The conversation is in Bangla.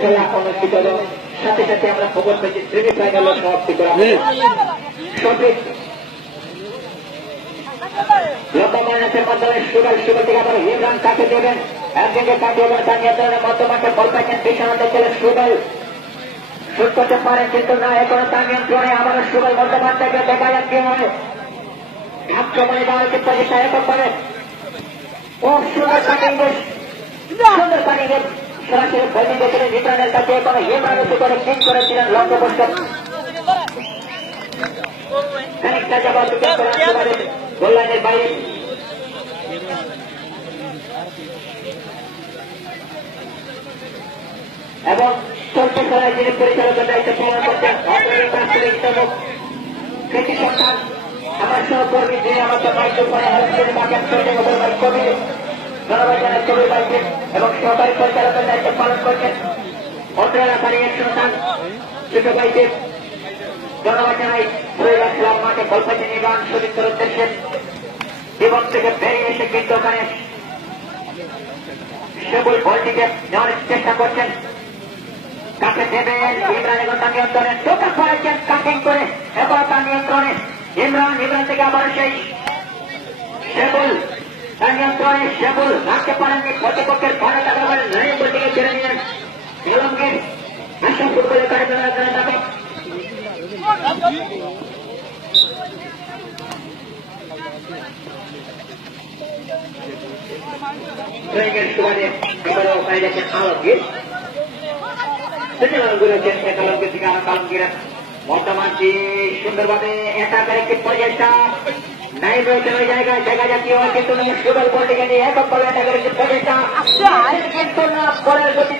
খেলা অনুষ্ঠিত হল। সাথে সাথে আমরা খবর পেয়েছি সেমিফাইনাল সমাপ্তি করা সঠিক লম্বা মাইনাসের মাধ্যমে সুগাল থেকে আবার ইমরান কাকে দেবেন একদিকে কাকে এবার তার নিয়ন্ত্রণের মধ্যমাঠে বল পাচ্ছেন পেছনে চলে সুগাল শুট করতে পারেন কিন্তু না এখনো তার নিয়ন্ত্রণে আবার সুগাল মধ্যমাঠ থেকে দেখা যাচ্ছে হয় আক্রমণে দেওয়ার চেষ্টা এখন পারেন ও সুগাল কাটিং সুন্দর কাটিং সরাসরি বলতে গেছিলেন ইমরানের কাছে এখনো ইমরান উঁচু করে কিক করেছিলেন লক্ষ্যবস্ত খানিকটা জবাব দিতে পারেন গোল লাইনের বাইরে এবং চলতে খেলায় যিনি পরিচালকের দায়িত্ব পালন করছেন কৃতি সন্তান আমার সহকর্মী যিনি আমাকে দায়িত্ব করে কবি জনবাজারের কবি বাইকে এবং সহকারী পরিচালকের দায়িত্ব পালন করছেন অন্ধ্রা বাড়ির সন্তান ছোট বাইকে জনবাজারায় ঘুরে রাখলাম মাঠে কল্পনা নির্মাণ সুদীপ্তর উদ্দেশ্যে জীবন থেকে বেরিয়ে এসে কিন্তু ওখানে সেগুল বলটিকে নেওয়ার চেষ্টা করছেন কাকে দেবেন ইমরান এবং তার নিয়ন্ত্রণে টোকা করেছেন কাটিং করে এবার তার নিয়ন্ত্রণে ইমরান থেকে আবার সেই সেগুল তার নিয়ন্ত্রণে সেগুল রাখতে পারেননি প্রতিপক্ষের ভাড়া টাকা নরেন্দ্র থেকে ছেড়ে নিলেন আলমগীর আসাম ফুটবলের কার্যকর তাকে সুবাদে এবারে ওখানে দেখেন আলমগীর আলমগীর থেকে আমার আলমগীর বর্তমানটি সুন্দরভাবে একাকার একটি প্রচেষ্টা নাই রয়েছে ওই জায়গায় দেখা যাচ্ছে কিন্তু সুন্দর বলটিকে নিয়ে এককভাবে একাকার একটি প্রচেষ্টা কিন্তু না পরের গতি